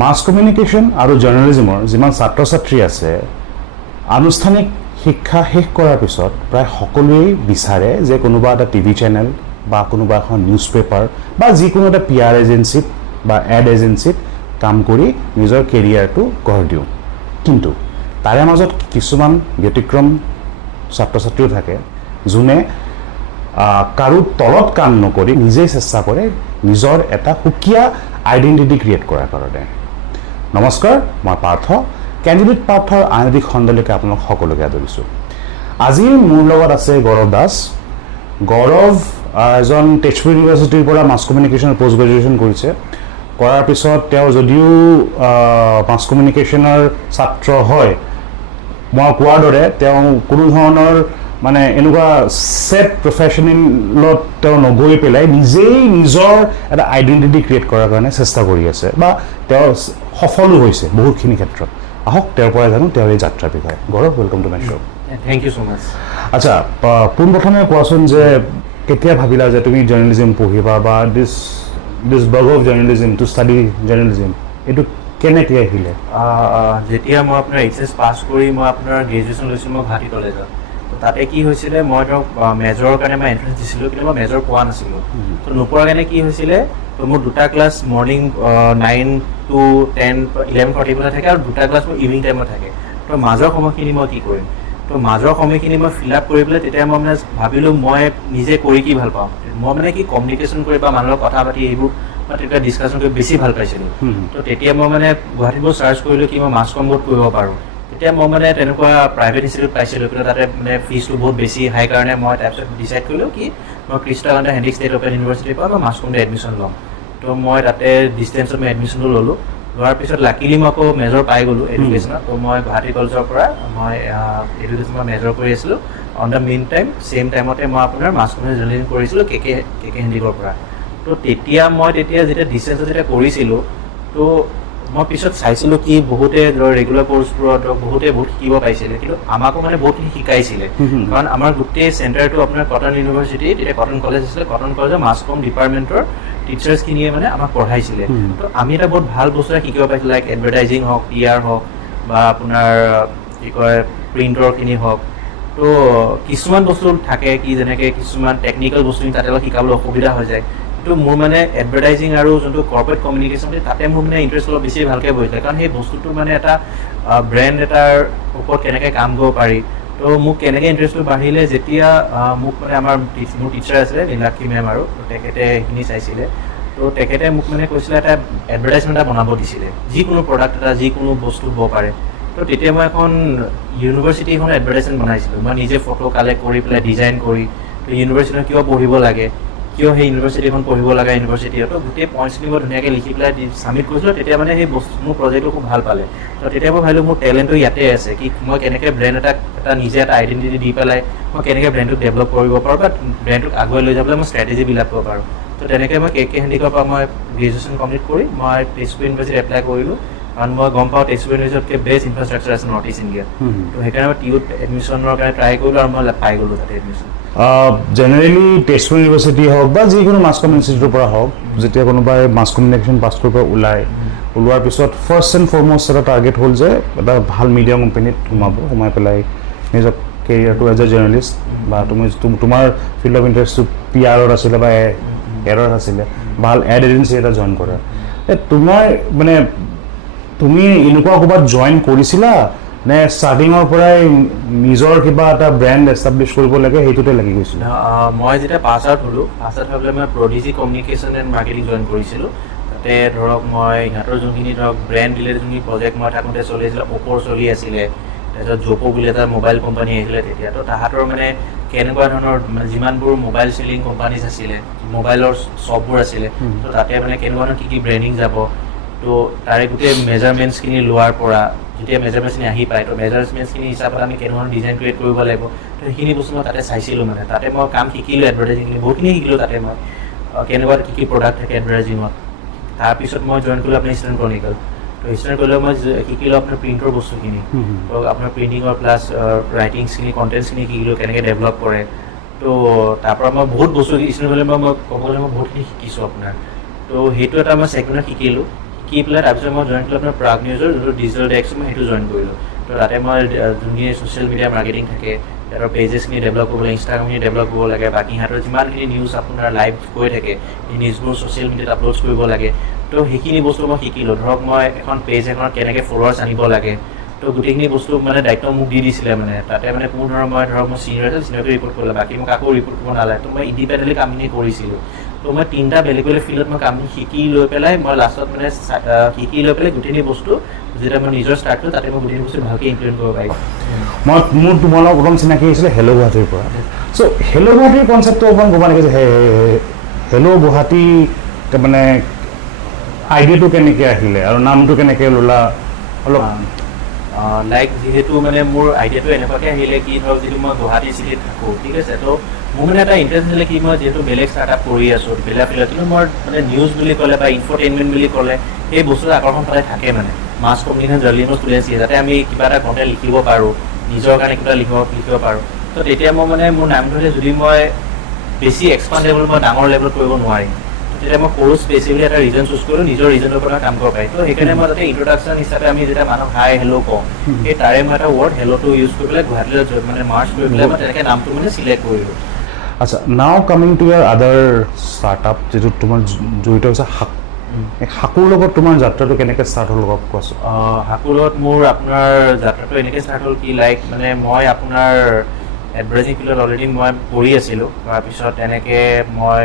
Mass communication আৰু জাৰ্নেলিজমৰ যিমান ছাত্ৰ ছাত্ৰী আছে আনুষ্ঠানিক শিক্ষা শেষ কৰাৰ পিছত প্ৰায় সকলোৱেই বিচাৰে যে কোনোবা এটা টিভি চেনেল বা কোনোবা এখন নিউজ পেপাৰ বা যিকোনো এটা PR এজেঞ্চিত বা এড এজেঞ্চিত কাম কৰি নিজৰ কেৰিয়াৰটো গঢ় দিওঁ কিন্তু তাৰে মাজত কিছুমান ব্যতিক্ৰম ছাত্ৰ ছাত্ৰীও থাকে যোনে কাৰো তলত কাম নকৰি নিজেই চেষ্টা কৰে নিজৰ এটা সুকীয়া আইডেণ্টিটি ক্ৰিয়েট কৰাৰ কাৰণে নমস্কাৰ মই পাৰ্থ কেণ্ডিডেট পাৰ্থৰ আন এটি খণ্ডলৈকে আপোনালোক সকলোকে আদৰিছোঁ আজি মোৰ লগত আছে গৌৰৱ দাস গৌৰৱ এজন তেজপুৰ ইউনিভাৰ্চিটিৰ পৰা মাছ কমিউনিকেশ্যনৰ পোষ্ট গ্ৰেজুৱেশ্যন কৰিছে কৰাৰ পিছত তেওঁ যদিও মাছ কমিউনিকেশ্যনৰ ছাত্ৰ হয় মই কোৱাৰ দৰে তেওঁ কোনো ধৰণৰ মানে এনেকুৱা সেট প্ৰফেশ্যনেলত তেওঁ নগৈ পেলাই নিজেই নিজৰ এটা আইডেণ্টিটি ক্ৰিয়েট কৰাৰ কাৰণে চেষ্টা কৰি আছে বা তেওঁ সফলো হৈছে বহুতখিনি ক্ষেত্ৰত আহক তেওঁৰ পৰা জানো তেওঁৰ এই যাত্ৰাৰ বিষয়ে Gaurav welcome to my show' thank you so much আচ্ছা পোনপ্ৰথমে কোৱাচোন যে কেতিয়া ভাবিলা যে তুমি জাৰ্নেলিজম পঢ়িবা বা this bug of journalism to study journalism এইটো কেনেকৈ আহিলে যেতিয়া মই আপোনাৰ HS পাছ কৰি মই আপোনাৰ গ্ৰেজুৱেশ্যন লৈছিলোঁ মই গুৱাহাটী কলেজত তাতে কি হৈছিলে মই ধৰক মেজৰৰ কাৰণে মই এণ্ট্ৰেঞ্চ দিছিলোঁ কিন্তু মই মেজৰ পোৱা নাছিলোঁ তো নোপোৱাৰ কাৰণে কি হৈছিলে তো মোৰ দুটা ক্লাছ মৰ্ণিং 9 to 10 11:40 থাকে আৰু দুটা ক্লাছ মোৰ ইভিনিং টাইমত থাকে তো মাজৰ সময়খিনি মই কি কৰিম তো মাজৰ সময়খিনি মই ফিল আপ কৰি পেলাই তেতিয়া মই মানে ভাবিলোঁ মই নিজে কৰি কি ভাল পাওঁ মই মানে কি কমিউনিকেশ্যন কৰি বা মানুহৰ কথা পাতি এইবোৰ বা তেতিয়া ডিছকাশ্যন কৰি বেছি ভাল পাইছিলোঁ তো তেতিয়া মই মানে গুৱাহাটীত মই চাৰ্চ কৰিলোঁ কি মই মাছ কমত কৰিব পাৰোঁ তেতিয়া মই মানে তেনেকুৱা প্ৰাইভেট ইনষ্টিটিউট পাইছিলোঁ কিন্তু তাতে মানে ফিজটো বহুত বেছি হাই কাৰণে মই তাৰপিছত ডিচাইড কৰিলোঁ কি মই কৃষ্ণকান্ত হেণ্ডিক ষ্টেট অপেন ইউনিভাৰ্চিটিৰ পৰা মই মাছ কমতে এডমিশ্যন ল'ম তো মই তাতে ডিষ্টেঞ্চত মই এডমিশ্যনটো ল'লোঁ লোৱাৰ পিছত লাকিলি মই আকৌ মেজৰ পাই গ'লোঁ এডুকেশ্যনত তো মই গুৱাহাটী কলেজৰ পৰা মই এডুকেশ্যনত মেজৰ কৰি আছিলোঁ on the main time same টাইমতে মই আপোনাৰ মাছ কমিউনিকেশ্যন জাৰ্নেলিজম কৰিছিলোঁ কে কে হেণ্ডিকৰ পৰা তো তেতিয়া যেতিয়া ডিষ্টেঞ্চত যেতিয়া কৰিছিলোঁ তো মই পিছত চাইছিলোঁ কি বহুতে ধৰ ৰেগুলাৰ কৰ্চবোৰত বহুত শিকিব পাইছিলে কিন্তু আমাকো মানে বহুতখিনি শিকাইছিলে কাৰণ আমাৰ গোটেই চেণ্টাৰটো আপোনাৰ কটন ইউনিভাৰ্চিটি তেতিয়া কটন কলেজ আছিলে কটন কলেজৰ মাছ কম ডিপাৰ্টমেণ্টৰ টিচাৰ্ছখিনিয়ে মানে আমাক পঢ়াইছিলে তো আমি এটা বহুত ভাল বস্তু শিকিব পাইছিলোঁ লাইক এডভাৰটাইজিং হওক PR হওক বা আপোনাৰ কি কয় প্ৰিণ্টৰখিনি হওক তো কিছুমান বস্তু থাকে কি যেনেকৈ কিছুমান টেকনিকেল বস্তুখিনি তাতে অলপ শিকাবলৈ অসুবিধা হৈ যায় কিন্তু মোৰ মানে এডভাৰটাইজিং আৰু যোনটো কৰ্পৰেট কমিউনিকেশ্যন তাতে মোৰ মানে ইণ্টাৰেষ্ট অলপ বেছি ভালকৈ বহিছিলে কাৰণ সেই বস্তুটো মানে এটা ব্ৰেণ্ড এটাৰ ওপৰত কেনেকৈ কাম কৰিব পাৰি তো মোক কেনেকৈ ইণ্টাৰেষ্টটো বাঢ়িলে যেতিয়া মোক মানে মোৰ টিচাৰ আছিলে নীলাক্ষী মেম আৰু তেখেতে সেইখিনি চাইছিলে তো তেখেতে মোক মানে কৈছিলে এটা এডভাৰটাইজমেণ্ট এটা বনাব দিছিলে যিকোনো প্ৰডাক্ট এটা যিকোনো বস্তু হ'ব পাৰে তো তেতিয়া মই এখন ইউনিভাৰ্চিটি এখন এডভাৰটাইজমেণ্ট বনাইছিলোঁ মই নিজে ফটো কালেক্ট কৰি পেলাই ডিজাইন কৰি তো ইউনিভাৰ্চিটিত কিয় পঢ়িব লাগে কিয় সেই ইউনিভাৰ্চিটিখন পঢ়িব লগা ইউনিভাৰ্চিটিত গোটেই পইণ্টছখিনি মই ধুনীয়াকৈ লিখি পেলাই ছাবমিট কৰিছিলোঁ তেতিয়া মানে সেই বস্তু মোৰ প্ৰজেক্টটো খুব ভাল পালে তো তেতিয়া মই ভাবিলোঁ মোৰ টেলেণ্টটো ইয়াতে আছে কি মই কেনেকৈ ব্ৰেণ্ড এটা নিজে এটা আইডেণ্টিটি দি পেলাই মই কেনেকৈ ব্ৰেণ্ডটোক ডেভেলপ কৰিব পাৰোঁ বা ব্ৰেণ্ডটোক আগুৱাই লৈ যাবলৈ মই ষ্ট্ৰেটেজিবিলাক কৰিব পাৰোঁ তো তেনেকৈ মই কে হেণ্ডিকৰ পৰা মই গ্ৰেজুৱেশ্যন কমপ্লিট কৰি মই তেজপুৰ ইউনিভাৰ্চিটিত এপ্লাই কৰিলোঁ কাৰণ মই গম পাওঁ তেজপুৰ ইউনিভাৰ্চিটিতকৈ বেষ্ট ইনফ্ৰাষ্ট্ৰাকচাৰ আছে নৰ্থ ইষ্ট ইণ্ডিয়াত তো সেইকাৰণে মই টিউত এডমিশ্যনৰ কাৰণে ট্ৰাই কৰিলোঁ আৰু মই পাই গ'লোঁ তাতে এডমিশ্যন জেনেৰেলি তেজপুৰ ইউনিভাৰ্চিটি হওক বা যিকোনো মাছ কম ইনষ্টিটিউটৰ পৰা হওক যেতিয়া কোনোবাই মাছ কমিউনিকেশ্যন পাছ কৰিব ওলোৱাৰ পিছত ফাৰ্ষ্ট এণ্ড ফৰমষ্ট এটা টাৰ্গেট হ'ল যে এটা ভাল মিডিয়া কোম্পানীত সোমাই পেলাই নিজৰ কেৰিয়াৰটো এজ এ জাৰ্নেলিষ্ট বা তোমাৰ ফিল্ড অফ ইণ্টাৰেষ্টটো PRত আছিলে বা এৰত আছিলে ভাল এড এজেঞ্চি এটা জইন কৰা তোমাৰ মানে তুমি এনেকুৱা ক'ৰবাত জইন কৰিছিলা নে ষ্টাৰ্টিঙৰ পৰাই নিজৰ কিবা এটা ব্ৰেণ্ড এষ্টাব্লিছ কৰিব লাগে সেইটোতে লাগি গৈছিল মই যেতিয়া পাছ আউট হ'লোঁ পাছ আউট হৈ পেলাই মই prodigy communication and marketing join কৰিছিলোঁ তাতে ধৰক মই সিহঁতৰ যোনখিনি ধৰক ব্ৰেণ্ড ৰিলেটেড যোনখিনি প্ৰজেক্ট মই থাকোঁতে চলি আছিলে অপ'ৰ চলি আছিলে তাৰপিছত জ'পো বুলি এটা মোবাইল কোম্পানী আহিছিলে তেতিয়া তো তাহাঁতৰ মানে কেনেকুৱা ধৰণৰ মানে যিমানবোৰ মোবাইল চেলিং কোম্পানীজ আছিলে মোবাইলৰ শ্বপবোৰ আছিলে তো তাতে মানে কেনেকুৱা ধৰণৰ কি ব্ৰেণ্ডিং যাব তো তাৰে গোটেই মেজাৰমেণ্টছখিনি লোৱাৰ পৰা যেতিয়া মেজাৰমেণ্টছখিনি আহি পায় তো মেজাৰমেণ্টছখিনি হিচাপত আমি কেনেকুৱা ডিজাইন ক্ৰিয়েট কৰিব লাগিব তো সেইখিনি বস্তু মই তাতে চাইছিলোঁ মানে তাতে মই কাম শিকিলোঁ এডভাৰটাইজিংখিনি বহুতখিনি শিকিলোঁ তাতে মই কেনেকুৱা কি প্ৰডাক্ট থাকে এডভাৰটাইজিঙত তাৰপিছত মই জইন কৰিলোঁ আপোনাৰ ইষ্টাৰ্ণ ক্ৰনিকল তো ইষ্টাৰ্ণ ক্ৰনিকলত মই শিকিলোঁ আপোনাৰ প্ৰিণ্টৰ বস্তুখিনি তো আপোনাৰ প্ৰিণ্টিঙৰ প্লাছ ৰাইটিংছখিনি কণ্টেণ্টছখিনি শিকিলোঁ কেনেকৈ ডেভেলপ কৰে তো তাৰ পৰা মই বহুত বস্তু ইষ্টাৰ্ণ ক্ৰনিকলত মই ক'ব গ'লে মই বহুতখিনি শিকিছোঁ আপোনাৰ তো সেইটো এটা মই ছেকেণ্ডত শিকিলোঁ শিকি পেলাই তাৰপিছত মই জইন কৰিলোঁ আপোনাৰ প্ৰাগ নিউজৰ যোনটো ডিজিটেল ডেস্ক মই সেইটো জইন কৰিলোঁ তো তাতে মই যোনখিনি ছ'চিয়েল মিডিয়া মাৰ্কেটিং থাকে সিহঁতৰ পেজেছখিনি ডেভেলপ কৰিব লাগে ইনষ্টাগ্ৰামখিনি ডেভেলপ কৰিব লাগে বাকী সিহঁতৰ যিমানখিনি নিউজ আপোনাৰ লাইভ গৈ থাকে এই নিউজবোৰ ছ'চিয়েল মিডিয়াত আপলোড কৰিব লাগে তো সেইখিনি বস্তু মই শিকিলোঁ ধৰক মই এখন পেজ এখনত কেনেকৈ ফলোৱাৰ্ছ আনিব লাগে তো গোটেইখিনি বস্তু মানে দায়িত্ব মোক দি দিছিলে মানে তাতে মানে কোনো ধৰণৰ মই ধৰক মই চিনিয়ৰ আছিল চিনিয়ৰকে ৰিপৰ্ট কৰিলে বাকী মোক আকৌ ৰিপৰ্ট কৰিব নালাগে তো মই ইণ্ডিপেণ্ডেণ্টলি কামখিনি কৰিছিলোঁ তো মই 3টা বেলেগ বেলেগ ফিল্ডত মই কামখিনি শিকি লৈ পেলাই মই লাষ্টত মানে শিকি লৈ পেলাই গোটেইখিনি বস্তু যেতিয়া মই নিজৰ ষ্টাৰ্ট কৰোঁ তাতে মই গোটেইখিনি বস্তু ভালকৈ ইমপ্লিমেণ্ট কৰিব পাৰিম মোৰ তোমাৰ লগত প্ৰথম চিনাকি হৈছিলে হেল্ল' গুৱাহাটীৰ পৰা চ' হেল্ল' গুৱাহাটীৰ কনচেপ্টটো অকণমান ক'ব নেকি যে হেল্ল' গুৱাহাটী মানে আইডিয়াটো কেনেকৈ আহিলে আৰু নামটো কেনেকৈ ল'লা অলপ লাইক যিহেতু মানে মোৰ আইডিয়াটো এনেকুৱাকৈ আহিলে কি ধৰক যিটো মই গুৱাহাটী চিটিত থাকোঁ ঠিক আছে তো মোৰ মানে এটা ইণ্টাৰেষ্ট আছিলে কি মই যিহেতু বেলেগ ষ্টাৰ্টআপ কৰি আছোঁ বেলেগ ফিল্ডত কিন্তু মই মানে নিউজ বুলি ক'লে বা ইনফৰটেইনমেণ্ট বুলি ক'লে সেই বস্তুটো আকৰ্ষণ সদায় থাকে মানে মাছ কমিউনিকেশ্যন জাৰ্নেলিজমৰ ষ্টুডেণ্টছ যাতে আমি কিবা এটা কণ্টেণ্ট লিখিব পাৰোঁ নিজৰ কাৰণে কিবা লিখিব পাৰোঁ তো তেতিয়া মই মানে মোৰ নামটো হ'লে যদি মই বেছি এক্সপাণ্ডেবল মই ডাঙৰ লেভেলত কৰিব নোৱাৰিম তেতিয়া মই সৰু স্পেচিফিকলি এটা ৰিজন চুজ কৰোঁ নিজৰ ৰিজনৰ পৰা কাম কৰিব পাৰি তো সেইকাৰণে মই তাতে ইণ্ট্ৰডাকশ্যন হিচাপে আমি যেতিয়া মানুহক হাই হেল্ল' কওঁ সেই তাৰে মই এটা ৱৰ্ড হেল্ল'টো ইউজ কৰি পেলাই গুৱাহাটীলৈ মানে মাৰ্চ কৰি পেলাই মই তেনেকৈ নামটো মানে চিলেক্ট কৰিলোঁ আচ্ছা নাও কামিং টু ইয়াৰ আদাৰ ষ্টাৰ্টআপ যিটো তোমাৰ জড়িত হৈছে হাকুৰ লগত তোমাৰ যাত্ৰাটো কেনেকৈ ষ্টাৰ্ট হ'ল অলপ কোৱাচোন হাকুৰ লগত মোৰ আপোনাৰ যাত্ৰাটো এনেকৈ ষ্টাৰ্ট হ'ল কি লাইক মানে মই আপোনাৰ এডভাৰটাইজিং ফিল্ডত অলৰেডি মই পঢ়ি আছিলোঁ তাৰপিছত তেনেকৈ মই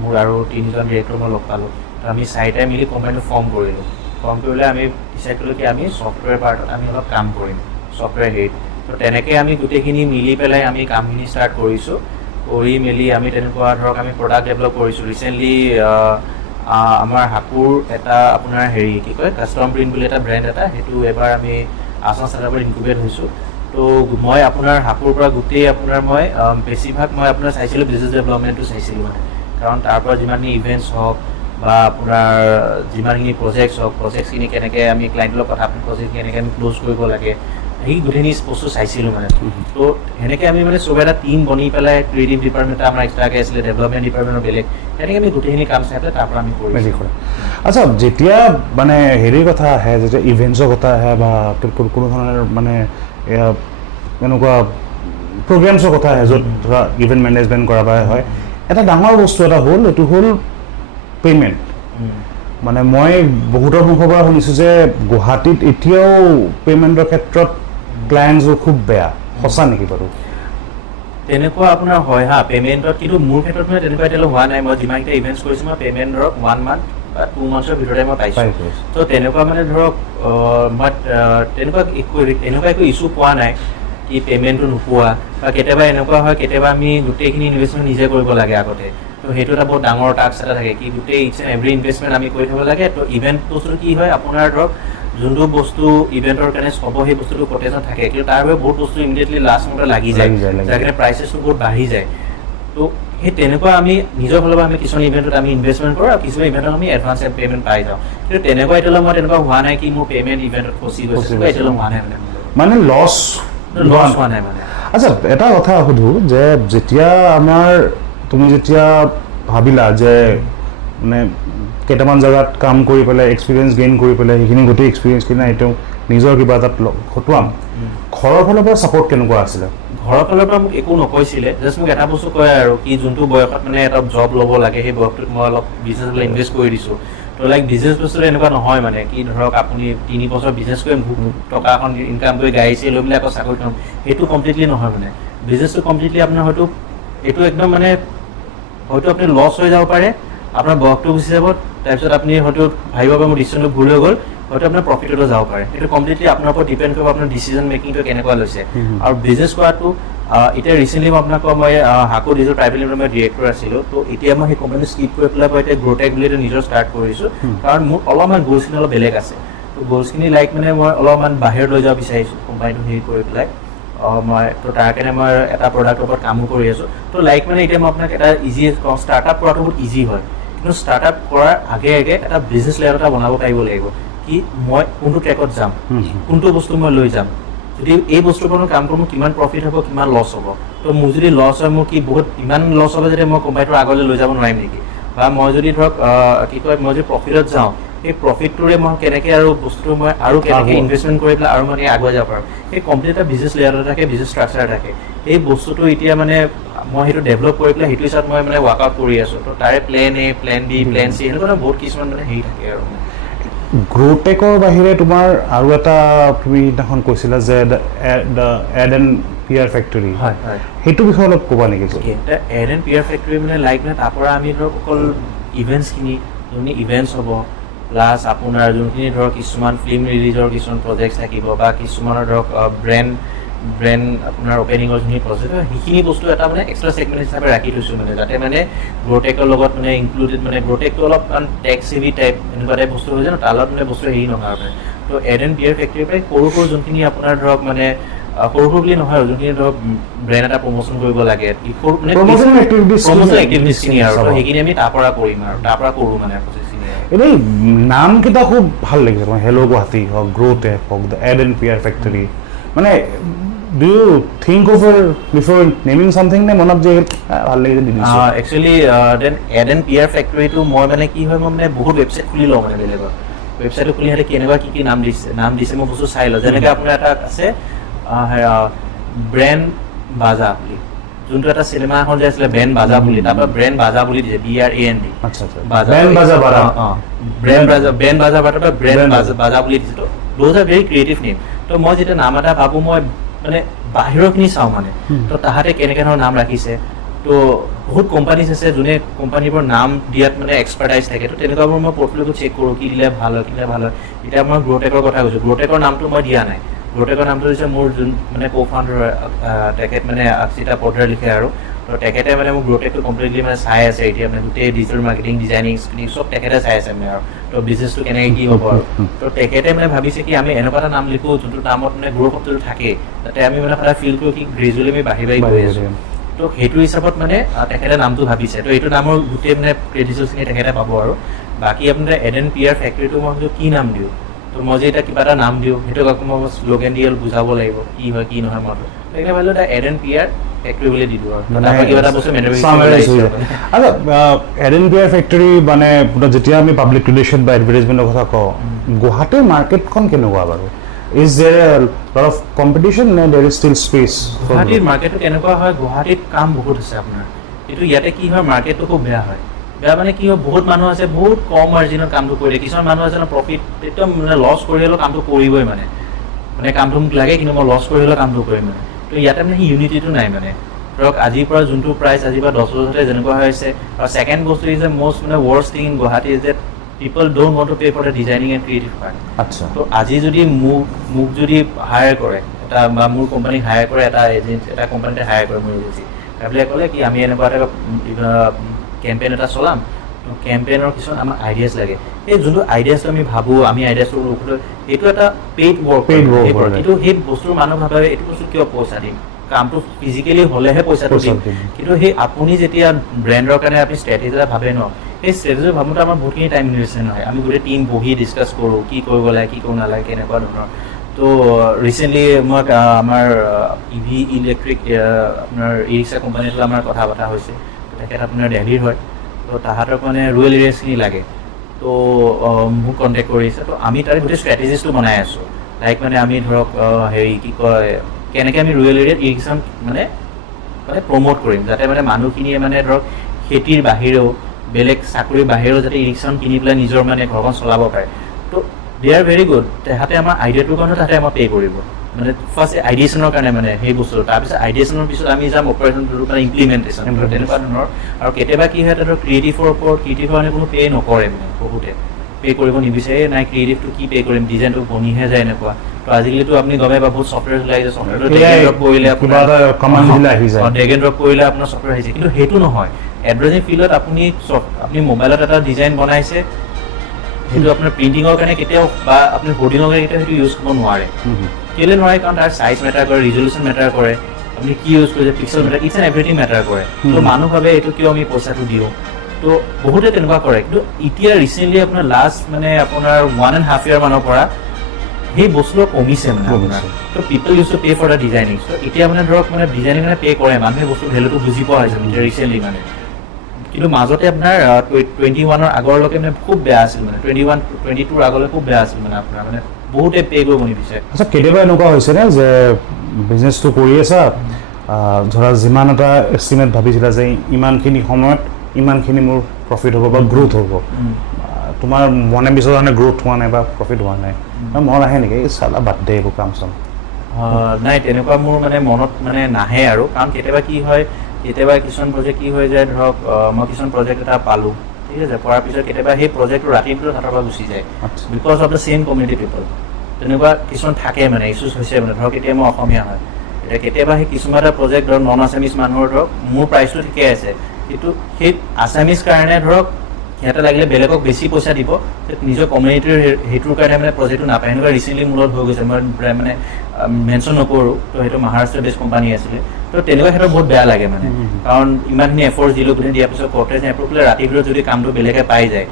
মোৰ আৰু 3জন ডিৰেক্টৰ মই লগ পালোঁ তো আমি 4টাই মিলি কোম্পানীটো ফৰ্ম কৰিলোঁ ফৰ্ম কৰিলে আমি ডিচাইড কৰিলোঁ কি আমি ছফ্টৱেৰ পাৰ্টত আমি অলপ কাম কৰিম ছফ্টৱেৰ হেৰিত তো তেনেকৈ আমি গোটেইখিনি মিলি পেলাই আমি কামখিনি ষ্টাৰ্ট কৰিছোঁ কৰি মেলি আমি তেনেকুৱা ধৰক আমি প্ৰডাক্ট ডেভেলপ কৰিছোঁ ৰিচেণ্টলি আমাৰ হাকুৰ এটা আপোনাৰ হেৰি কি কয় কাষ্টম প্ৰিণ্ট বুলি এটা ব্ৰেণ্ড এটা সেইটো এবাৰ আমি আসাম ষ্টাৰ্টআপত ইনকুবেট হৈছোঁ তো মই আপোনাৰ হাকুৰ পৰা গোটেই আপোনাৰ মই বেছিভাগ মই আপোনাৰ চাইছিলোঁ বিজনেছ ডেভেলপমেণ্টটো চাইছিলোঁ মানে কাৰণ তাৰ পৰা যিমানখিনি ইভেণ্টছ হওক বা আপোনাৰ যিমানখিনি প্ৰজেক্টছ হওক প্ৰজেক্টছখিনি কেনেকৈ আমি ক্লাইণ্টৰ লগত কথা পাতি প্ৰজেক্ট কেনেকৈ আমি ক্ল'জ কৰিব লাগে সেই গোটেইখিনি বস্তু চাইছিলোঁ মানে তো সেনেকৈ আমি মানে চব এটা টিম বনি পেলাই ক্ৰিয়েটিভ ডিপাৰ্টমেণ্ট আমাৰ এক্সট্ৰাকৈ আছিলে ডেভেলপমেণ্ট ডিপাৰ্টমেণ্টৰ বেলেগ তেনেকৈ আমি গোটেইখিনি কাম চাই পেলাই তাৰ পৰা আমি কৰিছোঁ আচ্ছা যেতিয়া মানে হেৰিৰ কথা আহে যেতিয়া ইভেণ্টছৰ কথা আহে বা কোনো ধৰণৰ মানে এনেকুৱা প্ৰগ্ৰেমছৰ কথা আহে য'ত ধৰা ইভেণ্ট মেনেজমেণ্ট কৰা হয় এটা ডাঙৰ বস্তু এটা হ'ল এইটো হ'ল পে'মেণ্ট মানে মই বহুতৰ মুখৰ পৰা শুনিছোঁ যে গুৱাহাটীত এতিয়াও পে'মেণ্টৰ ক্ষেত্ৰত ক্লায়েণ্টছবোৰ খুব বেয়া সঁচা নেকি বাৰু তেনেকুৱা আপোনাৰ হয় হা পে'মেণ্টত কিন্তু মোৰ ক্ষেত্ৰত মানে তেনেকুৱা এতিয়ালৈ হোৱা নাই মই যিমানকেইটা ইভেণ্টছ কৰিছোঁ মই পে'মেণ্ট ধৰক 1 মান্থ বা 2 মান্থছৰ ভিতৰতে মই পাইছোঁ তো তেনেকুৱা মানে ধৰক মই তেনেকুৱা একো ইছ্যু পোৱা নাই কি পে'মেণ্টটো নোপোৱা বা কেতিয়াবা এনেকুৱা হয় কেতিয়াবা আমি গোটেইখিনি ইনভেষ্টমেণ্ট নিজে কৰিব লাগে আগতে তো সেইটো এটা বহুত ডাঙৰ টাস্ক এটা থাকে কি গোটেই ইটছ এণ্ড এভৰি ইনভেষ্টমেণ্ট আমি কৰি থ'ব লাগে তো ইভেণ্ট বস্তুটো কি হয় আপোনাৰ ধৰক যোনটো বস্তু ইভেণ্টৰ কাৰণে হ'ব সেই বস্তুটো কোটেশ্যন থাকে কিন্তু তাৰ বাবে বহুত বস্তু ইমিডিয়েটলি লাষ্ট মতে লাগি যায় যাৰ কাৰণে প্ৰাইচেছটো বহুত বাঢ়ি যায় তো সেই তেনেকুৱা আমি নিজৰ ফালৰ পৰা আমি কিছুমান ইভেণ্টত আমি ইনভেষ্টমেণ্ট কৰোঁ আৰু কিছুমান ইভেণ্টত আমি এডভান্স পে'মেণ্ট পাই যাওঁ কিন্তু তেনেকুৱা এতিয়ালৈ মই তেনেকুৱা হোৱা নাই কি মোৰ পে'মেণ্ট ইভেণ্টত ফচি গৈছে এতিয়ালৈ হোৱা নাই মানে লছ হোৱা নাই মানে আচ্ছা এটা কথা সুধোঁ যে যেতিয়া তুমি যেতিয়া ভাবিলা যে মানে কেইটামান জেগাত কাম কৰি পেলাই এক্সপিৰিয়েঞ্চ গেইন কৰি পেলাই সেইখিনি গোটেই এক্সপিৰিয়েঞ্চখিনি এইটো নিজৰ কিবা এটাত খটুৱাম ঘৰৰ ফালৰ পৰা ছাপৰ্ট কেনেকুৱা আছিলে ঘৰৰ ফালৰ পৰা মোক একো নকৈছিলে জাষ্ট মোক এটা বস্তু কয় আৰু কি যোনটো বয়সত মানে এটা জব ল'ব লাগে সেই বয়সটোত মই অলপ বিজনেছলৈ ইনভেষ্ট কৰি দিছোঁ তো লাইক বিজনেছ বস্তুটো এনেকুৱা নহয় মানে কি ধৰক আপুনি 3 বছৰ বিজনেছ কৰি টকা এখন ইনকাম কৰি গাড়ী চাড়ী লৈ পেলাই আকৌ চাকৰি কৰিম সেইটো কমপ্লিটলি নহয় মানে বিজনেছটো কমপ্লিটলি আপোনাৰ হয়তো এইটো একদম মানে হয়তো আপুনি লছ হৈ যাব পাৰে আপোনাৰ বয়সটো গুচি যাব তাৰপিছত আপুনি হয়তো ভাবিব পাৰে মোৰ ডিচিশ্যনটো ভুল হৈ গ'ল হয়তো আপোনাৰ প্ৰফিটতো যাব পাৰে সেইটো কমপ্লিটলি আপোনাৰ ওপৰত ডিপেণ্ড কৰিব আপোনাৰ ডিচিজন মেকিংটো কেনেকুৱা লৈছে আৰু বিজনেছ কৰাটো এতিয়া ৰিচেণ্টলি মই আপোনাক কওঁ মই হাকু ডিজিটেল প্ৰাইভেট লিমিটেডৰ মই ডিৰেক্টৰ আছিলোঁ তো এতিয়া মই সেই কোম্পানীটো স্কিপ কৰি পেলাই মই এতিয়া গ্ৰ'টেক বুলি নিজৰ ষ্টাৰ্ট কৰিছোঁ কাৰণ মোৰ অলপমান গ'লছখিনি অলপ বেলেগ আছে তো গ'লছখিনি লাইক মানে মই অলপমান বাহিৰত লৈ যাব বিচাৰিছোঁ কোম্পানীটো হেৰি কৰি পেলাই মই তো তাৰ কাৰণে মই এটা প্ৰডাক্টৰ ওপৰত কামো কৰি আছোঁ তো লাইক মানে এতিয়া মই আপোনাক এটা ইজি কওঁ ষ্টাৰ্টআপ কৰাটো বহুত ইজি হয় কিন্তু ষ্টাৰ্টআপ কৰাৰ আগে আগে এটা বিজনেছ লেয়াৰ এটা বনাব পাৰিব লাগিব কি মই কোনটো ট্ৰেকত যাম কোনটো বস্তু মই লৈ যাম যদি এই বস্তুৰ পৰা কাম কৰোঁ মোৰ কিমান প্ৰফিট হ'ব কিমান লছ হ'ব তো মোৰ যদি লছ হয় মোৰ কি বহুত ইমান লছ হ'ব যাতে মই কোম্পানীটোৰ আগলৈ লৈ যাব নোৱাৰিম নেকি বা মই যদি ধৰক কি কয় মই যদি প্ৰফিটত যাওঁ এই প্ৰফিটটোৰে মই কেনেকৈ আৰু বস্তুটো মই আৰু কেনেকৈ ইনভেষ্টমেণ্ট কৰি পেলাই আৰু মানে আগুৱাই যাব পাৰোঁ সেই কমপ্লিট এটা বিজনেছ লেয়াৰ থাকে বিজনেছ ষ্ট্ৰাকচাৰ থাকে এই বস্তুটো এতিয়া মানে মই সেইটো ডেভেলপ কৰি পেলাই সেইটো হিচাপত মই মানে ৱাৰ্কআউট কৰি আছোঁ তো তাৰে প্লেন এ প্লেন বি প্লেন চি এনেকুৱা বহুত কিছুমান মানে হেৰি থাকে আৰু গ্ৰ'টেকৰ বাহিৰে তোমাৰ আৰু এটা তুমি সিদিনাখন কৈছিলা যে এড এণ্ড পিয়াৰ ফেক্টৰী হয় হয় সেইটো বিষয়ে অলপ ক'বা নেকি এড এণ্ড পিয়াৰ ফেক্টৰী মানে লাইক মানে তাৰ পৰা আমি ধৰক অকল ইভেণ্টছখিনি যোনখিনি ইভেণ্টছ হ'ব প্লাছ আপোনাৰ যোনখিনি ধৰক কিছুমান ফিল্ম ৰিলিজৰ কিছুমান প্ৰজেক্টছ থাকিব বা কিছুমানৰ ধৰক ব্ৰেণ্ড আপোনাৰ অপেনিঙৰ যোনখিনি প্ৰজেক্ট সেইখিনি বস্তু এটা মানে এক্সট্ৰা ছেগমেণ্ট হিচাপে ৰাখি থৈছোঁ মানে যাতে মানে গ্ৰ'টেকৰ লগত মানে ইনক্লুডেড মানে গ্ৰ'টেকটো অলপ টেক্স হেভি টাইপ এনেকুৱা টাইপ বস্তু হৈ যায় ন তাৰ লগত মানে বস্তু হেৰি নহয় মানে তো এড এণ্ড পিয়াৰ ফেক্টৰীৰ পৰাই সৰু সৰু যোনখিনি আপোনাৰ ধৰক মানে সৰু সৰু বুলি নহয় আৰু যোনখিনি ধৰক ব্ৰেণ্ড এটা প্ৰমোশ্যন কৰিব লাগে প্ৰমোশ্যন এক্টিভিটিছখিনি আৰু সেইখিনি আমি তাৰ পৰা কৰিম আৰু তাৰ পৰা কৰোঁ মানে প্ৰচেছখিনি এনেই নামকেইটা খুব ভাল লাগিছে তোমাৰ হেল্ল' গুৱাহাটী হওক গ্ৰ'টেক হওক the add and Pyar factory মানে do you think over before naming something নে মনত যে ভাল লাগিছে দি দিছো actually then add and Pyar ফেক্টৰীটো মই মানে কি হয় মই মানে বহুত ৱেবছাইট খুলি লওঁ মানে বেলেগৰ ৱেবছাইটটো খুলি হ'লে কেনেকুৱা কি নাম দিছে মই বস্তু চাই লওঁ যেনেকৈ আপোনাৰ এটা আছে ব্ৰেণ্ড বাজা বুলি যোনটো এটা চিনেমা এখন যে আছিলে ব্ৰেণ্ড বাজা বুলি তাৰপৰা ব্ৰেণ্ড বাজা বুলি দিছে BRAND আচ্ছা ব্ৰেণ্ড বাজা বাৰা ব্ৰেণ্ড বাজা বাৰা ব্ৰেণ্ড বাজা বুলি দিছে তো those R very creative name তো মই যেতিয়া নাম এটা ভাবোঁ মই মানে বাহিৰৰখিনি চাওঁ মানে তো তাহাঁতে কেনেকৈ ধৰণৰ নাম ৰাখিছে তো বহুত কোম্পানীজ আছে যোনে কোম্পানীবোৰ নাম দিয়াত মানে এক্সপাৰ্টাইজ থাকে তো তেনেকুৱাবোৰ মই পৰ্টফলিঅ'টো চেক কৰোঁ কি দিলে ভাল হয় কি দিলে ভাল হয় এতিয়া মই গ্ৰ'টেকৰ কথা কৈছোঁ গ্ৰ'টেকৰ নামটো মই দিয়া নাই গ্ৰ'টেকৰ নামটো হৈছে মোৰ যোন মানে কো ফাউণ্ডাৰ তেখেত মানে আকচিতা পৰ্টাৰ লিখে আৰু তো তেখেতে মানে মোৰ গ্ৰ'টেকটো কমপ্লিটলি মানে চাই আছে এতিয়া মানে গোটেই ডিজিটেল মাৰ্কেটিং ডিজাইনিং চব তেখেতে চাই আছে মানে আৰু তো বিজনেছটো কেনেকৈ কি হ'ব আৰু তো তেখেতে মানে ভাবিছে কি আমি এনেকুৱা এটা নাম লিখোঁ যোনটো নামত মানে গ্ৰ' শব্দটো থাকে তাতে আমি মানে সদায় ফিল কৰোঁ কি গ্ৰেজুৱেলি আমি বাঢ়ি গৈ আছোঁ তো সেইটো হিচাপত মানে তেখেতে নামটো ভাবিছে তো এইটো নামৰ গোটেই মানে ক্ৰেডিটছখিনি তেখেতে পাব আৰু বাকী আপোনাৰ এড এণ্ড পিয়াৰ ফেক্টৰীটো মই ভাবিছোঁ কি নাম দিওঁ তো মই যে এতিয়া কিবা এটা নাম দিওঁ সেইটোক আকৌ মই শ্লোগেন দি বুজাব লাগিব কি হয় কি নহয় মই সেইকাৰণে ভাবিলোঁ এটা এড এণ্ড পিয়াৰ ফেক্টৰী বুলি দি দিওঁ আৰু তাৰপৰা কিবা এটা বস্তু আচ্ছা এড এণ্ড পিয়াৰ ফেক্টৰী মানে যেতিয়া আমি পাব্লিক ৰিলেশ্যন বা এডভাৰটাইজমেণ্টৰ কথা কওঁ গুৱাহাটীৰ মাৰ্কেটখন কেনেকুৱা বাৰু Is there a lot of competition and there is still space? গুৱাহাটীৰ মাৰ্কেটটো কেনেকুৱা হয় গুৱাহাটীত কাম বহুত আছে আপোনাৰ কিন্তু ইয়াতে কি হয় মাৰ্কেটটো খুব বেয়া হয় বেয়া মানে কি হয় বহুত মানুহ আছে বহুত কম মাৰ্জিনত কামটো কৰি দিয়ে কিছুমান মানুহ আছে ন প্ৰফিট একদম মানে লছ কৰি হ'লেও কামটো কৰিবই মানে কামটো মোক লাগে কিন্তু মই লছ কৰি হ'লেও কামটো কৰিম মানে তো ইয়াতে মানে সেই ইউনিটিটো নাই মানে ধৰক আজিৰ পৰা যোনটো প্ৰাইচ আজিৰ পৰা 10 বছৰতে যেনেকুৱা হৈ আছে আৰু ছেকেণ্ড বস্তু ইজ দ্য মষ্ট মানে worst thing in Guwahati is that people don't want to pay for the designing and creative part আচ্ছা তো আজি যদি মোক যদি হায়াৰ কৰে এটা বা মোৰ কোম্পানী হায়াৰ কৰে এটা এজেন্সি এটা কোম্পানীতে হায়াৰ কৰে মোৰ এজেন্সি তাহলে ক'লে কি আমি এনেকুৱা এটা কেম্পেইন এটা চলাম তো কেম্পেইনৰ কিছুমান আমাৰ আইডিয়াছ লাগে এই যোনটো আইডিয়াছটো আমি ভাবোঁ আমি আইডিয়াছটো এইটো এটা পেইড ৱৰ্ক কিন্তু সেই বস্তুৰ মানুহ ভাবে এইটো বস্তু কিয় পইচা দিম কামটো ফিজিকেলি হ'লেহে পইচাটো দিম কিন্তু সেই আপুনি যেতিয়া ব্ৰেণ্ডৰ কাৰণে আপুনি ষ্ট্ৰেটেজি এটা ভাবে ন এই ষ্ট্ৰেটেজি ভাবোঁতে আমাৰ বহুতখিনি টাইম ইনভেষ্টমেণ্ট হয় আমি গোটেই টিম বহি ডিছকাছ কৰোঁ কি কৰিব লাগে কি কৰিব নালাগে কেনেকুৱা ধৰণৰ তো ৰিচেণ্টলি মই আমাৰ ইভি ইলেক্ট্ৰিক আপোনাৰ ই ৰিক্সা কোম্পানীটো আমাৰ কথা পতা হৈছে তেখেত আপোনাৰ দিল্লীৰ হয় তো তাহাঁতক মানে ৰুৰেল এৰিয়াছখিনি লাগে তো মোক কণ্টেক্ট কৰিছে তো আমি তাৰে গোটেই ষ্ট্ৰেটেজিছটো বনাই আছোঁ লাইক মানে আমি ধৰক হেৰি কি কয় কেনেকৈ আমি ৰুৰেল এৰিয়াত ই ৰিক্সা মানে প্ৰমোট কৰিম যাতে মানে মানুহখিনিয়ে মানে ধৰক খেতিৰ বাহিৰেও বেলেগ চাকৰিৰ বাহিৰেও যাতে ই ৰিক্সাখন কিনি পেলাই নিজৰ মানে ঘৰখন চলাব পাৰে তো দে আৰ ভেৰি গুড তাহাঁতে আমাৰ আইডিয়াটোৰ কাৰণে তাহাঁতে আমাক পে' কৰিব মানে ফাৰ্ষ্ট আইডিয়েশ্যনৰ কাৰণে মানে সেই বস্তুটো তাৰপিছত আইডিয়েশ্যনৰ পিছত আমি যাম অপাৰেশ্যনটোৰ মানে ইমপ্লিমেণ্টেশ্যন তেনেকুৱা ধৰণৰ আৰু কেতিয়াবা কি হয় তাহাঁতৰ ক্ৰিয়েটিভৰ ওপৰত ক্ৰিয়েটিভৰ কাৰণে কোনো পে' নকৰে মানে বহুতে পে' কৰিব নিবিচাৰে নাই ক্ৰিয়েটিভটো কি পে' কৰিম ডিজাইনটো বনিহে যায় এনেকুৱা তো আজিকালিতো আপুনি গমে পাব ছফ্টৱেৰ ওলাই যায় ছফ্টৱেৰটো ড্ৰেগ এণ্ড ড্ৰপ কৰিলে আপোনাৰ ড্ৰেগ এণ্ড ড্ৰপ কৰিলে আপোনাৰ ছফ্টৱেৰ আহিছে কিন্তু সেইটো নহয় এডভাৰটাইজিং ফিল্ডত আপুনি মোবাইলত এটা ডিজাইন বনাইছে সেইটো আপোনাৰ প্ৰিণ্টিঙৰ কাৰণে কেতিয়াও বা আপুনি হোৰ্ডিঙৰ কাৰণে কেতিয়াও সেইটো ইউজ কৰিব নোৱাৰে কেলৈ নোৱাৰে কাৰণ তাৰ চাইজ মেটাৰ কৰে ৰিজলিউশ্যন মেটাৰ কৰে আপুনি কি ইউজ কৰিছে pixel matter it's and everything matter কৰে তো মানুহ ভাবে এইটো কিয় আমি পইচাটো দিওঁ তো বহুতে তেনেকুৱা কৰে কিন্তু এতিয়া ৰিচেণ্টলি আপোনাৰ লাষ্ট মানে আপোনাৰ 1.5 year মানৰ পৰা সেই বস্তুটো কমিছে মানে আপোনাৰ তো people use to pay for the designing তো এতিয়া মানে ধৰক মানে ডিজাইনিং মানে পে কৰে মানুহে বস্তুৰ ভেলুটো বুজি পোৱা হৈছে ৰিচেণ্টলি মানে কিন্তু মাজতে আপোনাৰ 21 আগৰলৈকে মানে খুব বেয়া আছিল মানে 22 আগলৈ খুব বেয়া আছিল মানে আপোনাৰ মানে বহুতে পে কৰিব নিবিচাৰে আচ্ছা কেতিয়াবা এনেকুৱা হৈছেনে যে বিজনেছটো কৰি আছা ধৰা যিমান এটা এষ্টিমেট ভাবিছিলা যে ইমানখিনি সময়ত ইমানখিনি মোৰ প্ৰফিট হ'ব বা গ্ৰোথ হ'ব তোমাৰ মনে বিচৰা কাৰণে গ্ৰোথ হোৱা নাই বা প্ৰফিট হোৱা নাই মন আহে নেকি চালা বাদ দে এইবোৰ কাম চাম নাই তেনেকুৱা মোৰ মানে মনত মানে নাহে আৰু কাৰণ কেতিয়াবা কি হয় কেতিয়াবা কিছুমান প্ৰজেক্ট কি হৈ যায় ধৰক মই কিছুমান প্ৰজেক্ট এটা পালোঁ ঠিক আছে পোৱাৰ পিছত কেতিয়াবা সেই প্ৰজেক্টটো ৰাতিৰ ভিতৰত হাতৰ পৰা গুচি যায় because of the same community people তেনেকুৱা কিছুমান থাকে মানে ইছ্যুজ হৈছে মানে ধৰক এতিয়া মই অসমীয়া হয় এতিয়া কেতিয়াবা সেই কিছুমান এটা প্ৰজেক্ট ধৰক নন আছামিজ মানুহৰ ধৰক মোৰ প্ৰাইচটো ঠিকে আছে কিন্তু সেই আছামিজ কাৰণে ধৰক সিহঁতে লাগিলে বেলেগক বেছি পইচা দিব নিজৰ কমিউনিটিৰ সেইটোৰ কাৰণে মানে প্ৰজেক্টটো নাপায় এনেকুৱা ৰিচেণ্টলি মোৰ লগত হৈ গৈছে মই মানে মেনশ্যন নকৰোঁ তো সেইটো মহাৰাষ্ট্ৰ বেছ কোম্পানী আছিলে তো তেনেকুৱা ক্ষেত্ৰত বহুত বেয়া লাগে মানে কাৰণ ইমানখিনি এফৰ্টছ দিলোঁ গোটেই দিয়াৰ পিছত কৰ্পৰেট এপ্ৰুভ কৰিলে ৰাতিৰ ভিতৰত যদি কামটো বেলেগে পাই যায়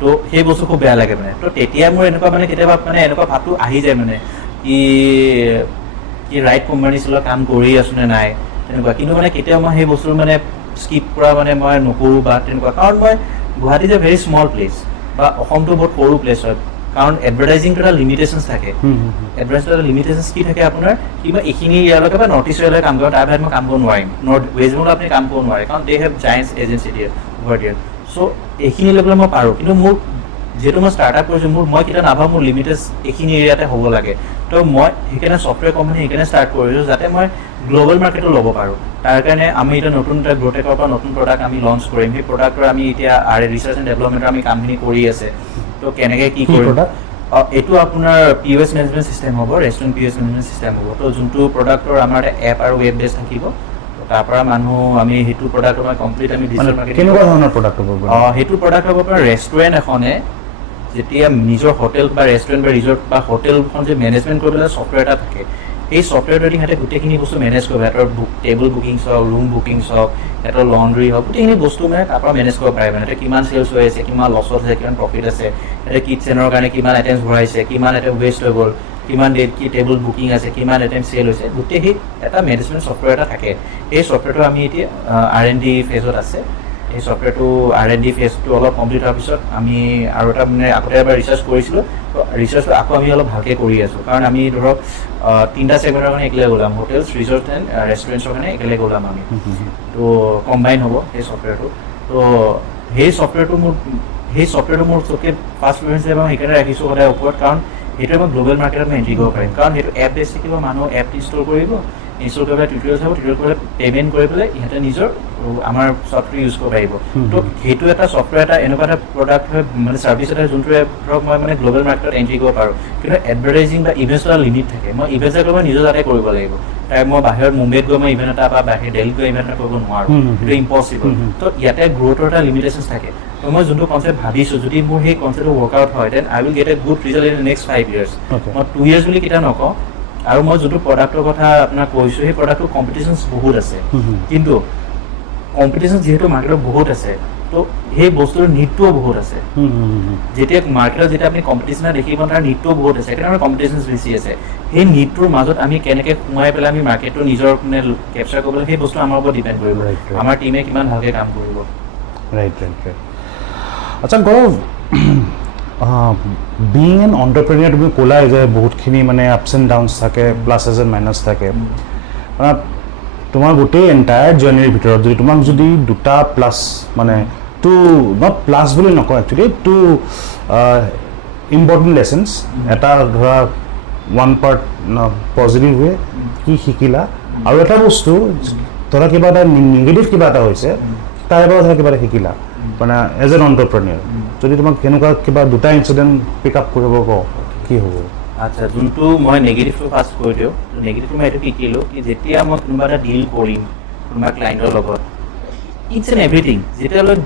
তো সেই বস্তু খুব বেয়া লাগে মানে তো তেতিয়া মোৰ এনেকুৱা মানে কেতিয়াবা মানে এনেকুৱা ভাৱটো আহি যায় মানে কি ৰাইট কোম্পানীৰ লগত কাম কৰি আছোঁ নে নাই তেনেকুৱা কিন্তু মানে কেতিয়াও মই সেই বস্তুৰ মানে স্কিপ কৰা মানে মই নকৰোঁ বা তেনেকুৱা কাৰণ মই Guwahati is a very small place বা অসমটো বহুত সৰু প্লেচ হয় কাৰণ এডভাৰটাইজিংটো এটা লিমিটেশ্যনছ থাকে এডভাৰটাইজিংটো এটা লিমিটেশ্যনছ কি থাকে আপোনাৰ কিবা এইখিনি ইয়ালৈকে বা নৰ্থ ইষ্ট ইয়ালৈকে কাম কৰিব তাৰ বাহিৰত মই কাম কৰিব নোৱাৰিম নৰ্থ ৱেষ্ট বেংগলত আপুনি কাম কৰিব নোৱাৰে কাৰণ দে হেভ জায়েণ্টছ এজেঞ্চি দিয়ে গুৱাহাটীত চ' এইখিনি লেভেলত মই পাৰোঁ কিন্তু মোৰ যিহেতু মই ষ্টাৰ্ট আপ কৰিছোঁ মই কেতিয়া নাভাবোঁ মোৰ লিমিটেড এইখিনি এৰিয়াতে হ'ব লাগে তো মই সেইকাৰণে ছফ্টৱেৰ কোম্পানী সেইকাৰণে ষ্টাৰ্ট কৰিছোঁ যাতে মই গ্ল'বেল মাৰ্কেটো ল'ব পাৰোঁ তাৰ কাৰণে আমি এতিয়া নতুন এটা গ্ৰ'টেকৰ পৰা নতুন প্ৰডাক্ট আমি লঞ্চ কৰিম সেই প্ৰডাক্টৰ আমি এতিয়া ৰিচাৰ্চ এণ্ড ডেভেলপমেণ্টৰ আমি কামখিনি কৰি আছে তো কেনেকৈ কি কৰিম এইটো আপোনাৰ POS মেনেজমেণ্ট চিষ্টেম হ'ব ৰেষ্টুৰেণ্ট POS মেনেজমেণ্ট চিষ্টেম হ'ব তো যোনটো প্ৰডাক্টৰ আমাৰ এটা এপ আৰু ৱেব বেছ থাকিব তাৰ পৰা মানুহ আমি সেইটো প্ৰডাক্ট মই কমপ্লিট আমি ডিজিটেল মাৰ্কেটিং কেনেকুৱা ধৰণৰ প্ৰডাক্ট হ'ব সেইটো প্ৰডাক্ট হ'ব আপোনাৰ ৰেষ্টুৰেণ্ট এখনে যেতিয়া নিজৰ হোটেল বা ৰেষ্টুৰেণ্ট বা ৰিজৰ্ট বা হোটেলখন যে মেনেজমেণ্ট কৰিবলৈ ছফ্টৱেৰ এটা থাকে এই ছফ্টৱেৰটোৱেদি সিহঁতে গোটেইখিনি বস্তু মেনেজ কৰিব সিহঁতৰ টেবুল বুকিংছ হওক ৰুম বুকিংছ হওক সিহঁতৰ লণ্ড্ৰি হওক গোটেইখিনি বস্তু মানে তাৰ পৰা মেনেজ কৰিব পাৰে মানে সিহঁতে কিমান চেলছ হৈ আছে কিমান লছত আছে কিমান প্ৰফিট আছে সিহঁতে কিটচেনৰ কাৰণে কিমান আইটেমছ ভৰাইছে কিমান আইটেম ৱেষ্ট হৈ গ'ল কিমান ডেট কি টেবুল বুকিং আছে কিমান আইটেম চেল হৈছে গোটেই সেই এটা মেনেজমেণ্ট ছফ্টৱেৰ এটা থাকে এই ছফ্টৱেৰটো আমি এতিয়া R&D ফেজত আছে এই ছফ্টৱেৰটো R&D ফেজটো অলপ কমপ্লিট হোৱাৰ পিছত আমি আৰু এটা মানে আগতে এবাৰ ৰিচাৰ্চ কৰিছিলোঁ তো ৰিচাৰ্চটো আকৌ আমি অলপ ভালকৈ কৰি আছোঁ কাৰণ আমি ধৰক 3টা ছেগমেণ্টৰ কাৰণে একেলগে ওলাম হোটেলছ ৰিজৰ্ট এণ্ড ৰেষ্টুৰেণ্টছৰ কাৰণে একেলগে ওলাম আমি তো কম্বাইন হ'ব সেই ছফ্টৱেৰটো তো সেই ছফ্টৱেৰটো মোৰ চবকৈ ফাৰ্ষ্ট প্ৰিফাৰেঞ্চ মই সেইকাৰণে ৰাখিছোঁ সদায় ওপৰত কাৰণ সেইটোৱে মই গ্ল'বেল মাৰ্কেটত মই এণ্ট্ৰি কৰিব পাৰিম কাৰণ সেইটো এপ বেছ থাকিব মানুহ এপ ইনষ্টল কৰিব ইনষ্টল কৰি পেলাই টিউটৰিয়েল চাব টিউটৰিয়েল কৰি পে'মেণ্ট কৰি পেলাই ইহঁতে নিজৰ আমাৰ ছফ্টৱেৰ ইউজ কৰিব পাৰিব তো সেইটো এটা ছফ্টৱেৰ এটা এনেকুৱা এটা প্ৰডাক্ট হয় মানে ছাৰ্ভিচ এটা যোনটোৱে ধৰক মই মানে গ্ল'বেল মাৰ্কেটত এণ্ট্ৰি কৰিব পাৰোঁ কিন্তু এডভাৰটাইজিং বা ইভেণ্টছ এটা লিমিট থাকে মই ইভেণ্টছ এটা মই নিজৰ যাতে কৰিব লাগিব তাই মই বাহিৰত মুম্বাইত গৈ মই ইভেণ্ট এটা বা বাহিৰত দিল্লীত গৈ ইভেণ্ট এটা কৰিব নোৱাৰোঁ সেইটো ইম্পচিবল তো ইয়াতে গ্ৰ'থৰ এটা লিমিটেশ্যনছ থাকে তো মই যোনটো কনচেপ্ট ভাবিছোঁ যদি মোৰ সেই কনচেপ্টটো ৱৰ্কআউট হয় then I will get a good result in next 5 years মই 2 years বুলি কেতিয়া নকওঁ আৰু মই যোনটো প্ৰডাক্টৰ কথা আপোনাক কৈছোঁ সেই প্ৰডাক্টটোৰ কম্পিটিশ্যনছ বহুত আছে কিন্তু কম্পিটিশ্যন যিহেতু মাৰ্কেটত বহুত আছে তো সেই বস্তুৰ নিডটোও বহুত আছে যেতিয়া মাৰ্কেটত যেতিয়া আপুনি কম্পিটিশ্যন দেখিব তাৰ নিডটোও বহুত আছে সেইকাৰণে আমাৰ কম্পিটিশ্যনছ বেছি আছে সেই নিডটোৰ মাজত আমি কেনেকৈ সোমাই পেলাই আমি মাৰ্কেটটো নিজৰ মানে কেপচাৰ কৰিবলৈ সেই বস্তু আমাৰ ওপৰত ডিপেণ্ড কৰিব আমাৰ টিমে কিমান ভালকৈ কাম কৰিব ৰাইট আচ্ছা গৌৰৱ বিং এন অন্টাৰপ্ৰেনিয়াৰ তুমি ক'লাই যে বহুতখিনি মানে আপছ এণ্ড ডাউনছ থাকে প্লাছেছ এণ্ড মাইনাছ থাকে মানে তোমাৰ গোটেই এণ্টায়াৰ জাৰ্ণিৰ ভিতৰত যদি তোমাক যদি দুটা প্লাছ মানে টু নট প্লাছ বুলি নকওঁ একচুৱেলি টু ইম্পৰ্টেণ্ট লেচনছ এটা ধৰা ওৱান পাৰ্ট পজিটিভ ৱে কি শিকিলা আৰু এটা বস্তু ধৰা কিবা এটা নিগেটিভ কিবা এটা হৈছে তাৰ পৰা ধৰা কিবা এটা শিকিলা মানে এজ এন অন্টাৰপ্ৰেনিয়াৰ যদি তোমাক কেনেকুৱা কিবা দুটা ইনচিডেণ্ট পিক আপ কৰিব কওঁ কি হ'ব আচ্ছা যোনটো মই নেগেটিভটো ফাৰ্ষ্ট কৈ দিওঁ নেগেটিভটো মই এইটো শিকিলোঁ কি যেতিয়া মই কোনোবা এটা ডিল কৰিম কোনোবা ক্লাইণ্টৰ লগত ইটছ এণ্ড এভৰিথিং যেতিয়ালৈ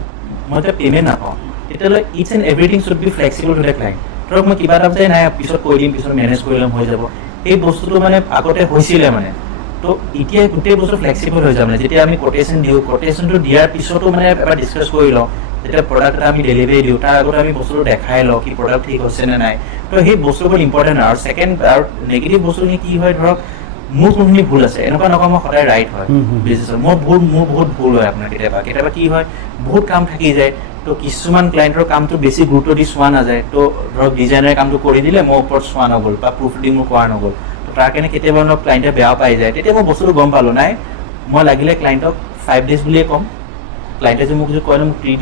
মই এতিয়া পে'মেণ্ট নাপাওঁ তেতিয়ালৈ it's and everything should be flexible to the client ধৰক মই কিবা এটা যে নাই পিছত কৈ দিম পিছত মেনেজ কৰি ল'ম হৈ যাব এই বস্তুটো মানে আগতে হৈছিলে মানে তো এতিয়া গোটেই বস্তু ফ্লেক্সিবল হৈ যায় মানে যেতিয়া আমি কোটেশ্যন দিওঁ কোটেশ্যনটো দিয়াৰ পিছতো মানে এবাৰ ডিছকাছ কৰি লওঁ যেতিয়া প্ৰডাক্ট এটা আমি ডেলিভাৰী দিওঁ তাৰ আগতে আমি বস্তুটো দেখাই লওঁ কি প্ৰডাক্ট ঠিক হৈছে নে নাই তো সেই বস্তুবোৰ ইম্পৰ্টেণ্ট আৰু ছেকেণ্ড আৰু নেগেটিভ বস্তুখিনি কি হয় ধৰক মোৰ কোনখিনি ভুল আছে এনেকুৱা নকওঁ মই সদায় ৰাইট হয় বিজনেছত মোৰ বহুত ভুল হয় আপোনাৰ কেতিয়াবা কি হয় বহুত কাম থাকি যায় তো কিছুমান ক্লায়েণ্টৰ কামটো বেছি গুৰুত্ব দি চোৱা নাযায় তো ধৰক ডিজাইনাৰে কামটো কৰি দিলে মই ওপৰত চোৱা নগ'ল বা প্ৰুফ ৰিডিং মোৰ কৰা নগ'ল তো তাৰ কাৰণে কেতিয়াবা ক্লায়েণ্টে বেয়া পাই যায় তেতিয়া মই বস্তুটো গম পালোঁ নাই মই লাগিলে ক্লায়েণ্টক 5 days বুলিয়ে ক'ম ক্লায়েণ্টে যে মোক যদি কয় মোক 3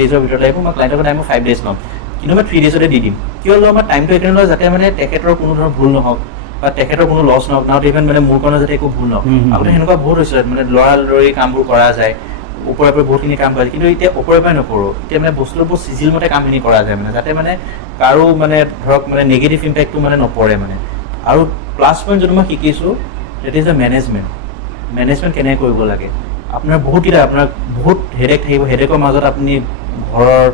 days ভিতৰত লাগিব মই ক্লায়েণ্টৰ টাইম 5 days ল'ম কিন্তু মই 3 daysতে দি দিম কিয় লওঁ মই টাইমটো এইকাৰণে লওঁ যাতে মানে তেখেতৰ কোনো ধৰণৰ ভুল নহওক বা তেখেতৰ কোনো লছ নহওক নট ইভেন মানে মোৰ কাৰণে যাতে একো ভুল নহওক আগতে সেনেকুৱা বহুত হৈছিলে মানে লৰালৰি কামবোৰ কৰা যায় ওপৰে পৰা বহুতখিনি কাম কৰে কিন্তু এতিয়া ওপৰে পৰা নকৰোঁ এতিয়া মানে বস্তুবোৰ বহুত চিজিল মতে কামখিনি কৰা যায় মানে যাতে মানে কাৰো মানে ধৰক মানে নিগেটিভ ইম্পেক্টটো মানে নপৰে মানে আৰু প্লাছ পইণ্ট যদি মই শিকিছোঁ ডেট ইজ দ্য মেনেজমেণ্ট কেনেকৈ কৰিব লাগে আপোনাৰ বহুত হেডেক থাকিব হেডেকৰ মাজত আপুনি ঘৰৰ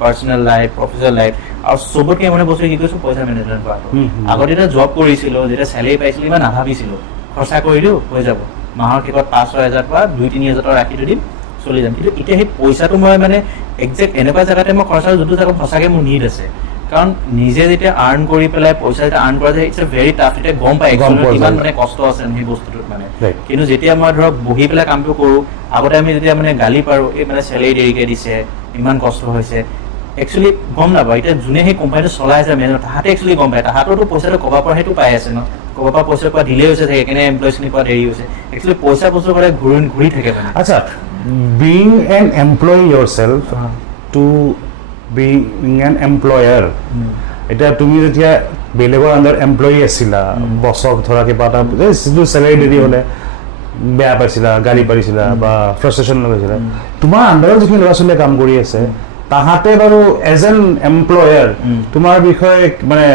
পাৰ্চনেল লাইফ প্ৰফেচনেল লাইফ আৰু চবতকৈ মানে বস্তু কি কৈছোঁ পইচা মেনেজমেণ্ট কৰাটো আগতে যেতিয়া জব কৰিছিলোঁ যেতিয়া চেলেৰি পাইছিলোঁ ইমান নাভাবিছিলোঁ খৰচা কৰি দিওঁ হৈ যাব মাহৰ শেষত 5-6 হাজাৰ টকা 2-3 হাজাৰ টকা ৰাখি দিম চলি যাম কিন্তু এতিয়া সেই পইচাটো মই মানে একজেক্ট এনেকুৱা জেগাতে মই খৰচা যোনটো জেগাত সঁচাকৈ মোৰ নিড আছে কাৰণ নিজে যেতিয়া আৰ্ণ কৰি পেলাই পইচা যেতিয়া আৰ্ণ কৰা যায় ইটছ এ ভেৰি টাফ এতিয়া গম পায় কিমান মানে কষ্ট আছে সেই বস্তুটোত মানে কিন্তু যেতিয়া মই ধৰক বহি পেলাই কামটো কৰোঁ আগতে আমি যেতিয়া মানে গালি পাৰোঁ এই মানে চেলেৰি দেৰিকৈ দিছে ইমান কষ্ট হৈছে একচুৱেলি গম নাপায় এতিয়া যোনে সেই কোম্পানীটো চলাই আছে মেনেজাৰ তাহাঁতে একচুৱেলি গম পায় তাহাঁতৰতো পইচাটো ক'ৰবাৰ পৰা সেইটো পাই আছে ন ক'ৰবাৰ পৰা পইচাৰ পৰা দিলে হৈছে সেইকাৰণে এমপ্লয়িজখিনি পৰা দেৰি হৈছে একচুৱেলি পইচা বস্তু কৰে ঘূৰি থাকে মানে আচ্ছা being an employee yourself to being an employer এতিয়া তুমি যেতিয়া বেলেগৰ আণ্ডাৰ এমপ্লয়ী আছিলা বছক ধৰা কিবা এটা যিটো চেলেৰি দেৰি হ'লে বেয়া পাইছিলা গালি পাৰিছিলা বা ফ্ৰাষ্ট্ৰেশ্যন লগাইছিলা তোমাৰ আণ্ডাৰত যিখিনি ল'ৰা ছোৱালীয়ে কাম কৰি আছে তাহাঁতে বাৰু এজ এন এমপ্লয়াৰ তোমাৰ বিষয়ে মানে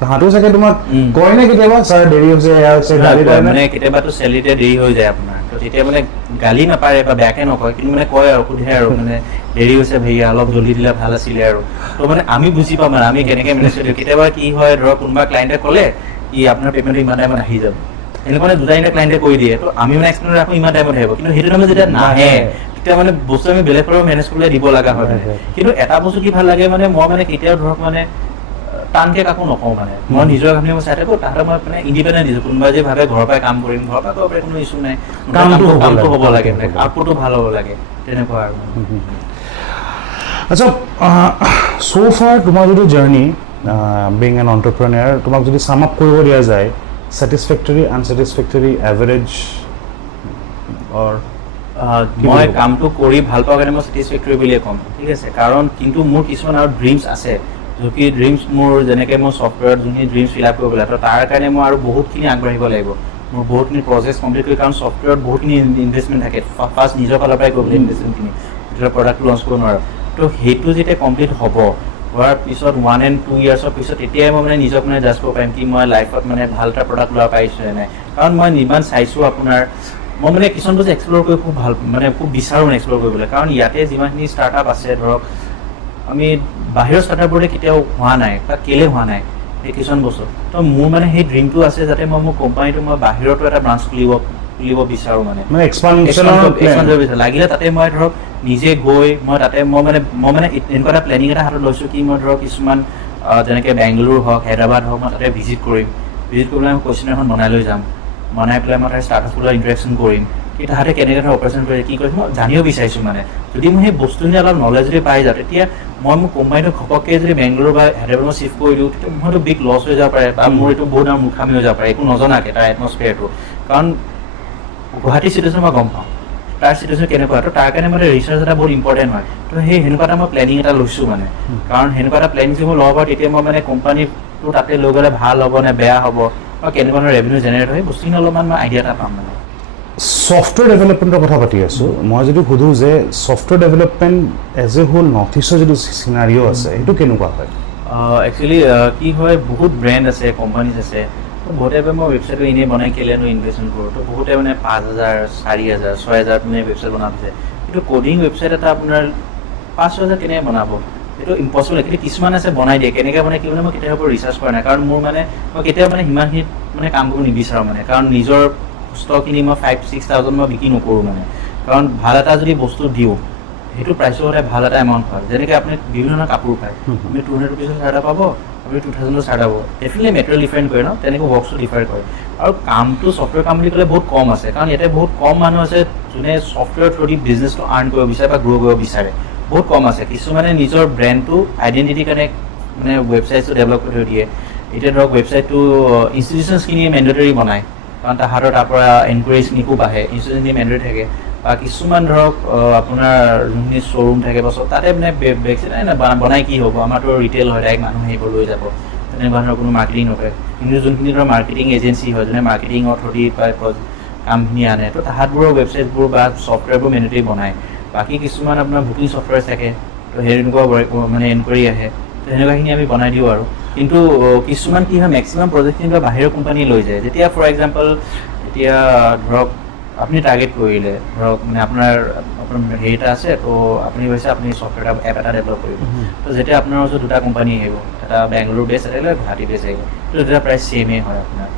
তাহাঁতেও চাগে তোমাক কয় নে কেতিয়াবা ছাৰ দেৰি হৈছে এয়া হৈছে গালি মানে কেতিয়াবাতো চেলেৰিতে দেৰি হৈ যায় আপোনাৰ তো তেতিয়া মানে গালি নাপাৰে বা বেয়াকৈ নকয় কিন্তু মানে কয় আৰু সোধে আৰু মানে দেৰি হৈছে ভেইয়া অলপ জল্দি দিলে ভাল আছিলে আৰু তো মানে আমি বুজি পাম মানে আমি কেনেকৈ মেনেজ কৰি দিওঁ কেতিয়াবা কি হয় ধৰক কোনোবা ক্লায়েণ্টে ক'লে কি আপোনাৰ পে'মেণ্টটো ইমান টাইমত আহি যাব এনেকুৱা মানে দুটা ক্লায়েণ্টে কৰি দিয়ে তো আমি মানে এক্সপ্লেইন ৰাখোঁ ইমান টাইমত আহিব কিন্তু সেইটো টাইমত যেতিয়া নাহে তেতিয়া মানে বস্তু আমি বেলেগ পৰা মেনেজ কৰিবলৈ দিব লগা হয় কিন্তু এটা বস্তু কি ভাল লাগে মানে মই মানে কেতিয়াও ধৰক মানে টানকৈ কাকো নকওঁ মানে মই নিজৰ কামখিনি মই চাই থাকোঁ তাহাঁতে মই মানে ইণ্ডিপেণ্ডেণ্ট দিছোঁ কোনোবাই যে ভাবে ঘৰৰ পৰাই কাম কৰিম ঘৰৰ পৰা কৰিব পাৰে কোনো ইছ্যু নাই কামটো হ'ব লাগে আউটপুটটো ভাল হ'ব লাগে তেনেকুৱা আৰু আচ্ছা চ' ফাৰ তোমাৰ যিটো জাৰ্ণি বিং এন এণ্টাৰপ্ৰেনিয়াৰ তোমাক যদি চাম আপ কৰিব দিয়া যায় ছেটিছফেক্টৰী আনছেটিছফেক্টৰী এভাৰেজ অৰ মই কামটো কৰি ভাল পোৱাৰ কাৰণে মই ছেটিছফেক্টৰী বুলিয়ে ক'ম ঠিক আছে কাৰণ কিন্তু মোৰ কিছুমান আৰু ড্ৰিমছ আছে যোনখিনি ড্ৰিমছ মোৰ যেনেকৈ মই ছফ্টৱেৰত যোনখিনি ড্ৰিমছ ফিল আপ কৰিব লাগে তো তাৰ কাৰণে মই আৰু বহুতখিনি আগবাঢ়িব লাগিব মোৰ বহুতখিনি প্ৰজেক্ট কমপ্লিট কৰি কাৰণ ছফ্টৱেৰত বহুতখিনি ইনভেষ্টমেণ্ট থাকে ফাৰ্ষ্ট নিজৰ ফালৰ পৰাই কৰিবলৈ ইনভেষ্টমেণ্টখিনি যেতিয়া প্ৰডাক্টটো লঞ্চ কৰিব নোৱাৰোঁ তো সেইটো যেতিয়া কমপ্লিট হ'ব হোৱাৰ পিছত 1 and 2 years পিছত তেতিয়াই মই মানে নিজক মানে জাজ কৰিব পাৰিম কি মই লাইফত মানে ভাল এটা প্ৰডাক্ট লোৱা পাৰিছোঁ নে নাই কাৰণ মই যিমান চাইছোঁ আপোনাৰ মই মানে কিছুমান বস্তু এক্সপ্ল'ৰ কৰি খুব ভাল মানে খুব বিচাৰোঁ মানে এক্সপ্ল'ৰ কৰিবলৈ কাৰণ ইয়াতে যিমানখিনি ষ্টাৰ্টআপ আছে ধৰক আমি বাহিৰৰ ষ্টাৰ্টআপবোৰে কেতিয়াও হোৱা নাই বা কেলৈ হোৱা নাই সেই কিছুমান বস্তু তো মোৰ মানে সেই ড্ৰিমটো আছে যাতে মই মোৰ কোম্পানীটো মই বাহিৰতো এটা ব্ৰাঞ্চ খুলিব বিচাৰোঁ মানে এক্সপানশ্যন লাগিলে তাতে মই ধৰক নিজে গৈ মই তাতে মই মানে এনেকুৱা এটা প্লেনিং এটা হাতত লৈছোঁ কি মই ধৰক কিছুমান যেনেকৈ বেংগলোৰ হওক হায়দৰাবাদ হওক মই তাতে ভিজিট কৰি পেলাই মই কুৱেশ্যন এখন বনাই লৈ যাম বনাই পেলাই মই তাতে ষ্টাৰ্টআপৰ লগত ইণ্টাৰেকশ্যন কৰিম কি তাহাঁতে কেনেকৈ ধৰক অপাৰেশ্যন কৰে কি কৰিছে মই জানিব বিচাৰিছোঁ মানে যদি মই সেই বস্তুখিনি অলপ নলেজ যদি পাই যাওঁ তেতিয়া মই মোৰ কোম্পানীটো ঘপককৈ যদি বেংগলোৰ বা হায়দৰাবাদ মই চিফ্ট কৰি দিওঁ তেতিয়া মইতো বিগ লছ হৈ যাব পাৰে বা মোৰ এইটো বহুত ডাঙৰ মূৰ্খামি হৈ যাব পাৰে একো নজনাকৈ তাৰ এটমস্ফিয়াৰটো কাৰণ গুৱাহাটীৰ চিটুৱেশ্যন মই গম পাওঁ তাৰ চিটুৱেশ্যন কেনেকুৱা তো তাৰ কাৰণে মানে ৰিচাৰ্চ এটা বহুত ইম্পৰ্টেণ্ট হয় তো সেই সেনেকুৱা এটা মই প্লেনিং এটা লৈছোঁ মানে কাৰণ সেনেকুৱা এটা প্লেনিং যদি মই ল'ব পাৰোঁ তেতিয়া মই মানে কোম্পানীটো তাতে লৈ গ'লে ভাল হ'ব নে বেয়া হ'ব বা কেনেকুৱা ধৰণৰ ৰেভিনিউ জেনেৰেট হয় বস্তুখিনি অলপমান মই আইডিয়া এটা পাম মানে ছফ্টৱেৰ ডেভেলপমেণ্টৰ কথা পাতি আছোঁ মই যদি সোধোঁ যে software development as a whole north ইষ্টৰ যিটো চিনাৰিঅ' আছে সেইটো কেনেকুৱা হয় একচুৱেলি কি হয় বহুত ব্ৰেণ্ড আছে কোম্পানীজ আছে তো বহুতে মই ৱেবছাইটটো এনেই বনাই কেলেনো ইনভেষ্টমেণ্ট কৰোঁ তো বহুতে মানে 5,000 4,000 6,000 মানে ৱেবছাইট বনাইছে কিন্তু ক'ডিং ৱেবছাইট এটা আপোনাৰ 5,000 কেনেকৈ বনাব এইটো ইম্পচিবল কিন্তু কিছুমান আছে বনাই দিয়ে কেনেকৈ বনাই কি মানে মই কেতিয়াবা ৰিচাৰ্চ কৰা নাই কাৰণ মোৰ মানে মই কেতিয়াবা মানে সিমানখিনিত মানে কাম কৰিব নিবিচাৰোঁ মানে কাৰণ নিজৰ ষ্টকখিনি মই 5,000-6,000 মই বিক্ৰী নকৰোঁ মানে কাৰণ ভাল এটা যদি বস্তু দিওঁ সেইটো প্ৰাইচৰ হ'লে ভাল এটা এমাউণ্ট হয় যেনেকৈ আপুনি বিভিন্ন ধৰণৰ কাপোৰ পায় আপুনি 200 rupees চাৰ্ট পাব আপুনি 2000 ষ্টাৰ্ট হ'ব ডেফিনেটলি মেটেৰিয়েল ডিফাৰেণ্ট কৰে ন তেনেকৈ ৱৰ্কছো ডিফাৰ কৰে আৰু কামটো ছফ্টৱেৰ কাম বুলি ক'লে বহুত কম আছে কাৰণ ইয়াতে বহুত কম মানুহ আছে যোনে ছফ্টৱেৰ থ্ৰুদি বিজনেছটো আৰ্ণ কৰিব বিচাৰে বা গ্ৰ' কৰিব বিচাৰে বহুত কম আছে কিছুমানে নিজৰ ব্ৰেণ্ডটো আইডেণ্টিটি কাৰণে মানে ৱেবছাইটটো ডেভেলপ কৰি থৈ দিয়ে এতিয়া ধৰক ৱেবছাইটটো ইনষ্টিটিউশ্যনছখিনিয়ে মেণ্ডেটৰী বনায় কাৰণ তাহাঁতৰ তাৰ পৰা এনকুৱাৰিজখিনি খুব আহে ইনষ্টিটিউশ্যনখিনি মেণ্ডেটৰী থাকে বা কিছুমান ধৰক আপোনাৰ যোনখিনি শ্ব'ৰুম থাকে বা চব তাতে মানে বনাই কি হ'ব আমাৰতো ৰিটেইল হয় ডাইৰেক্ট মানুহ আহিব লৈ যাব তেনেকুৱা ধৰণৰ কোনো মাৰ্কেটিং নকৰে কিন্তু যোনখিনি ধৰক মাৰ্কেটিং এজেঞ্চি হয় যোনে মাৰ্কেটিঙৰ থ্ৰুদি বা কামখিনি আনে তো তাহাঁতবোৰৰ ৱেবছাইটবোৰ বা ছফ্টৱেৰবোৰ মেণ্ডেটৰী বনায় বাকী কিছুমান আপোনাৰ বুকিং ছফ্টৱেৰ থাকে তো সেই তেনেকুৱা মানে এনকুৱাৰী আহে তো সেনেকুৱাখিনি আমি বনাই দিওঁ আৰু কিন্তু কিছুমান কি হয় মেক্সিমাম প্ৰজেক্টখিনি বা বাহিৰৰ কোম্পানী লৈ যায় যেতিয়া ফৰ এক্সাম্পল এতিয়া ধৰক আপুনি টাৰ্গেট কৰিলে ধৰক মানে আপোনাৰ হেৰি এটা আছে তো আপুনি কৈছে আপুনি ছফ্টৱেৰ এপ এটা ডেভেলপ কৰিব তো যেতিয়া আপোনাৰ ওচৰত দুটা কোম্পানী আহিব এটা বেংগলোৰ বেছ এটা গুৱাহাটী বেছ আহিব তো তেতিয়া প্ৰায় ছেমেই হয় আপোনাৰ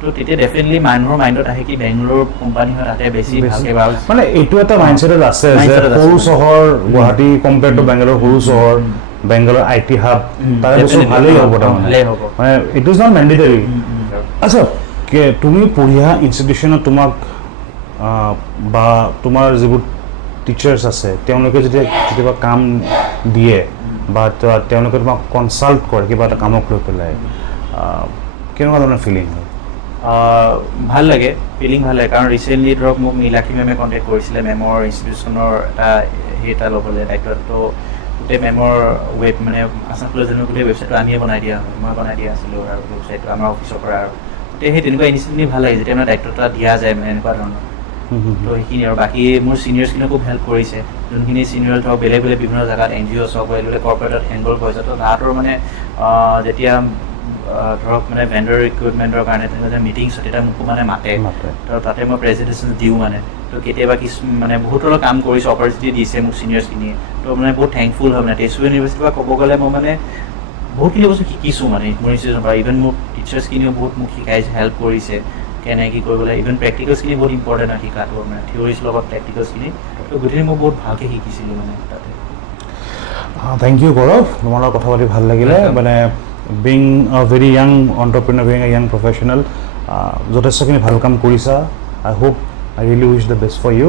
তো তেতিয়া ডেফিনেটলি মানুহৰ মাইণ্ডত আহে কি বেংগলোৰ কোম্পানী হয় তাতে বেছি ভালকৈ মানে এইটো এটা মাইণ্ডছেটত আছে যে সৰু চহৰ গুৱাহাটী কম্পেয়াৰ টু বেংগলোৰ সৰু চহৰ বেংগলোৰ IT হাব তাৰে বস্তু ভালেই হ'ব তাৰমানে মানে ইট ইজ নট মেণ্ডেটৰী আচ্ছা তুমি পঢ়িয়া ইনষ্টিটিউশ্যনত তোমাক বা তোমাৰ যিবোৰ টিচাৰ্ছ আছে তেওঁলোকে যেতিয়া কেতিয়াবা কাম দিয়ে বা তেওঁলোকে তোমাক কনচাল্ট কৰে কিবা এটা কামক লৈ পেলাই কেনেকুৱা ধৰণৰ ফিলিং হয় ভাল লাগে ফিলিং ভাল লাগে কাৰণ ৰিচেণ্টলি ধৰক মোক নীলাক্ষী মেমে কণ্টেক্ট কৰিছিলে মেমৰ ইনষ্টিটিউশ্যনৰ এটা ল'বলৈ দায়িত্বটো গোটেই মেমৰ ৱেব মানে আছাম কলেজৰ গোটেই ৱেবছাইটটো আমিয়ে বনাই দিয়া হয় মই বনাই দিয়া আছিলোঁ আৰু ৱেবছাইটটো আমাৰ অফিচৰ পৰা আৰু গোটেই সেই তেনেকুৱা ইনিচিয়েটিভ ভাল লাগে যেতিয়া মানে দায়িত্ব এটা দিয়া যায় মানে এনেকুৱা ধৰণৰ তো সেইখিনি আৰু বাকী মোৰ ছিনিয়ৰ্ছখিনিও খুব হেল্প কৰিছে যোনখিনি ছিনিয়ৰ ধৰক বেলেগ বেলেগ বিভিন্ন জেগাত NGOs হওক বেলেগ বেলেগ কৰ্পৰেটত এনৰল কৰিছে তো তাহাঁতৰ মানে যেতিয়া ধৰক মানে ভেণ্ডৰ ৰিক্ৰুইটমেণ্টৰ কাৰণে তেনেকুৱা মিটিংছ তেতিয়া মোকো মানে মাতে তো তাতে মই প্ৰেজেণ্টেশ্যন দিওঁ মানে তো কেতিয়াবা কিছু মানে বহুতৰ কাম কৰিছোঁ অপৰচুনিটি দিছে মোক ছিনিয়ৰ্ছখিনিয়ে তো মানে বহুত থেংকফুল হয় মানে তেজপুৰ ইউনিভাৰ্চিটিৰ পৰা ক'ব গ'লে মই মানে বহুতখিনি বস্তু শিকিছোঁ মানে মোৰ ইনষ্টিটিউশ্যনৰ পৰা ইভেন মোক টিচাৰ্ছখিনিও বহুত মোক শিকাইছে হেল্প কৰিছে কেনেকৈ কি কৰিব লাগে ইভেন প্ৰেক্টিকেলছখিনি বহুত ইম্পৰ্টেণ্ট হয় শিকাটো মানে থিয়ৰিজ লগত প্ৰেক্টিকেলছখিনি তো গোটেইখিনি মই বহুত ভালকৈ শিকিছিলোঁ মানে তাতে থেংক ইউ গৌৰৱ তোমাৰ লগত কথা পাতি ভাল লাগিলে মানে being a very young entrepreneur being a young professional যথেষ্টখিনি ভাল কাম কৰিছা I hope I really wish the best for you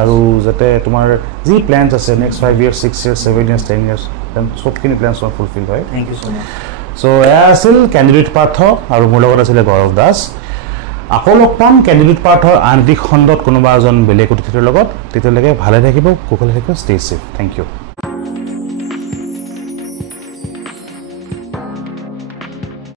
আৰু যাতে তোমাৰ যি প্লেনছ আছে next 5 years 6 years 7 years 10 years চবখিনি প্লেনছ তোমাৰ ফুলফিল হয় thank you so' much so' এয়া আছিল কেণ্ডিডেট পাৰ্থ আৰু মোৰ লগত আছিলে গৌৰৱ দাস আকৌ লগ পাম কেণ্ডিডেট পাৰ্থৰ আন এটি খণ্ডত কোনোবা এজন বেলেগ অতিথিৰ লগত তেতিয়ালৈকে ভালে থাকিব কুশলে থাকিব ষ্টে ছেফ থেংক ইউ